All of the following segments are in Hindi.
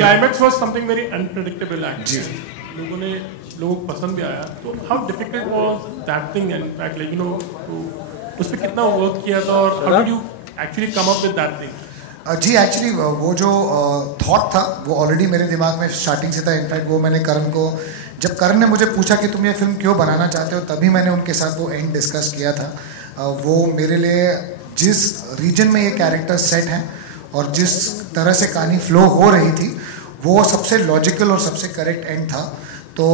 Climax was something very unpredictable actually. लोगों को पसंद भी आया. So how difficult was that thing? In fact, like उस पे कितना work किया था और how did you actually come up with that thing? जी एक्चुअली वो जो थॉट था वो ऑलरेडी मेरे दिमाग में स्टार्टिंग से था. इनफैक्ट वो मैंने करण को, जब करण ने मुझे पूछा कि तुम ये फिल्म क्यों बनाना चाहते हो, तभी मैंने उनके साथ वो एंड डिस्कस किया था. वो मेरे लिए जिस रीजन में ये कैरेक्टर सेट हैं और जिस तरह से कहानी फ्लो हो रही थी वो सबसे लॉजिकल और सबसे करेक्ट एंड था. तो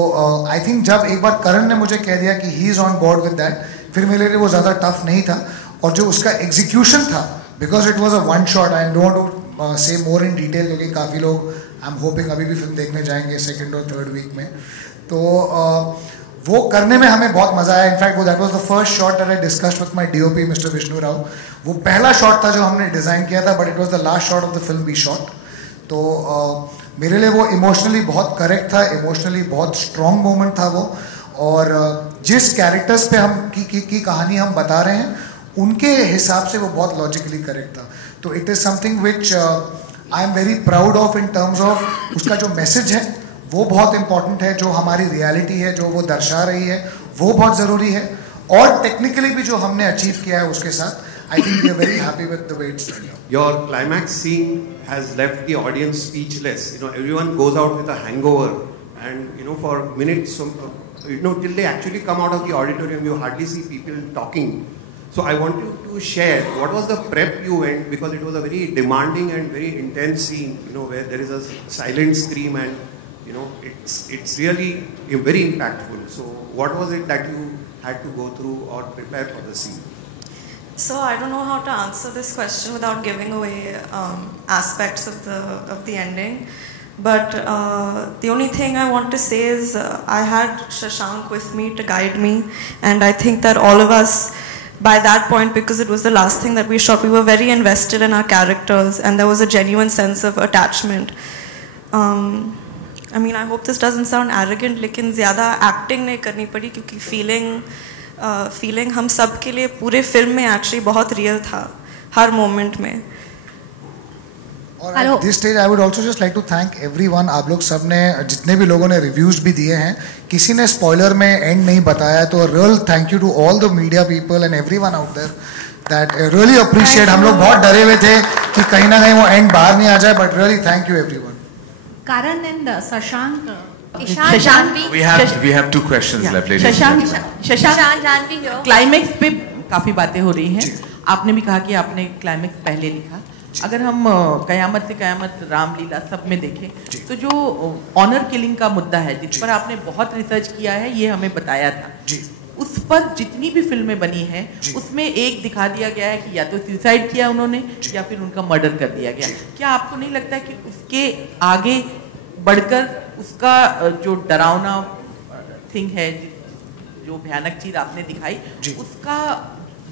आई थिंक जब एक बार करण ने मुझे कह दिया कि he is on board with that, फिर मेरे लिए वो ज़्यादा टफ नहीं था. और जो उसका एग्जीक्यूशन था, because it was a one shot, I don't say more in detail, क्योंकि काफ़ी लोग आई एम होपिंग अभी भी फिल्म देखने जाएंगे सेकेंड और थर्ड वीक में. तो वो करने में हमें बहुत मज़ा आया. इनफैक्ट वो that was the first shot that I discussed with my DOP mister Vishnu Rao. वो पहला शॉट था जो हमने डिज़ाइन किया था, but it was the last shot of the film we shot. तो मेरे लिए वो इमोशनली बहुत करेक्ट था, इमोशनली बहुत स्ट्रॉन्ग मोमेंट था वो. और जिस कैरेक्टर्स पे हम की कहानी हम बता रहे हैं उनके हिसाब से वो बहुत लॉजिकली करेक्ट था. तो it is something which I am very proud of in terms of उसका जो मैसेज है वो बहुत इंपॉर्टेंट है, जो हमारी रियलिटी है जो वो दर्शा रही है वो बहुत ज़रूरी है. और टेक्निकली भी जो हमने अचीव किया है उसके साथ, I think we are very happy with the way it's turned out. Your climax scene has left the audience speechless. Everyone goes out with a hangover, and for minutes, till they actually come out of the auditorium, you hardly see people talking. So I want you to share what was the prep you went, because it was a very demanding and very intense scene. Where there is a silent scream, and it's really very impactful. So what was it that you had to go through or prepare for the scene? So I don't know how to answer this question without giving away aspects of the ending. But the only thing I want to say is I had Shashank with me to guide me, and I think that all of us, by that point, because it was the last thing that we shot, we were very invested in our characters, and there was a genuine sense of attachment. I mean, I hope this doesn't sound arrogant, लेकिन ज़्यादा acting नहीं करनी पड़ी, क्योंकि फीलिंग हम सब के लिए पूरे फिल्म में एक्चुअली बहुत रियल था हर मोमेंट में. और at this stage I would also just like to thank everyone. आप लोग सब ने, जितने भी लोगों ने रिव्यूज़ भी दिए हैं, किसी ने स्पॉइलर में एंड नहीं बताया, तो real thank you to all the media people and everyone out there. That really appreciate. हम लोग बहुत डरे हुए थे कि कहीं ना कहीं वो एंड बाहर नहीं आ जाए, but really thank you everyone. Karan and Shashank. We have two questions left, ladies. Shashank, climax पे काफी बातें हो रही हैं. आपने भी कहा कि आपने क्लाइमेक्स पहले लिखा. अगर हम कयामत से कयामत, रामलीला सब में देखें, तो जो ऑनर किलिंग का मुद्दा है, जिस पर आपने बहुत रिसर्च किया है, ये हमें बताया था. उस पर जितनी भी फिल्में बनी हैं उसमें एक दिखा दिया गया है कि या तो सुसाइड किया उन्होंने या फिर उनका मर्डर कर दिया गया. क्या आपको नहीं लगता कि उसके आगे बढ़कर उसका जो डरावना थिंग है, जो भयानक चीज आपने दिखाई, उसका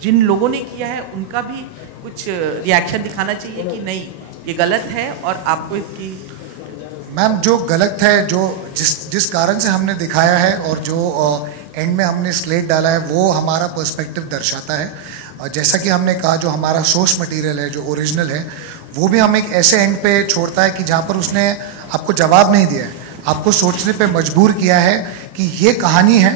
जिन लोगों ने किया है उनका भी कुछ रिएक्शन दिखाना चाहिए कि नहीं ये गलत है और आपको इसकी. मैम, जो गलत है, जो जिस कारण से हमने दिखाया है और जो एंड में हमने स्लेट डाला है, वो हमारा पर्सपेक्टिव दर्शाता है. जैसा कि हमने कहा, जो हमारा सोर्स मटेरियल है, जो ओरिजिनल है, वो भी हम एक ऐसे एंड पे छोड़ता है कि जहाँ पर उसने आपको जवाब नहीं दिया है, आपको सोचने पे मजबूर किया है कि ये कहानी है,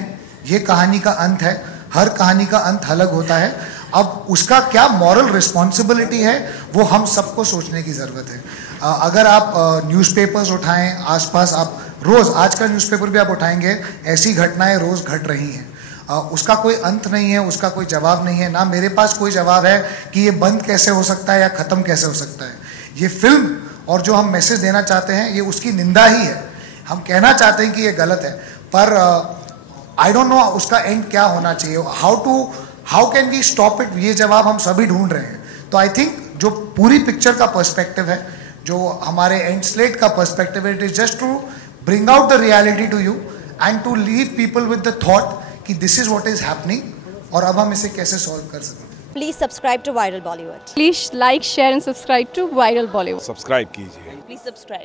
ये कहानी का अंत है. हर कहानी का अंत अलग होता है. अब उसका क्या मॉरल रिस्पॉन्सिबिलिटी है, वो हम सबको सोचने की ज़रूरत है. अगर आप न्यूज़पेपर्स उठाएं, आसपास आप रोज़, आज का न्यूज़पेपर भी आप उठाएंगे, ऐसी घटनाएं रोज़ घट रही हैं. उसका कोई अंत नहीं है, उसका कोई जवाब नहीं है. ना मेरे पास कोई जवाब है कि ये बंद कैसे हो सकता है या ख़त्म कैसे हो सकता है. ये फिल्म और जो हम मैसेज देना चाहते हैं, ये उसकी निंदा ही है. हम कहना चाहते हैं कि ये गलत है, पर आई डोंट नो उसका एंड क्या होना चाहिए. How can we stop it, ये जवाब हम सभी ढूंढ रहे हैं. तो आई थिंक जो पूरी पिक्चर का पर्सपेक्टिव है, जो हमारे एंड स्लेट का पर्सपेक्टिव है, it is just to bring out the reality to you and to leave people with the thought कि this is what is happening और अब हम इसे कैसे सॉल्व कर सकते हैं. Please subscribe to Viral Bollywood. Please like, share and subscribe to Viral Bollywood. Subscribe कीजिए. Please subscribe.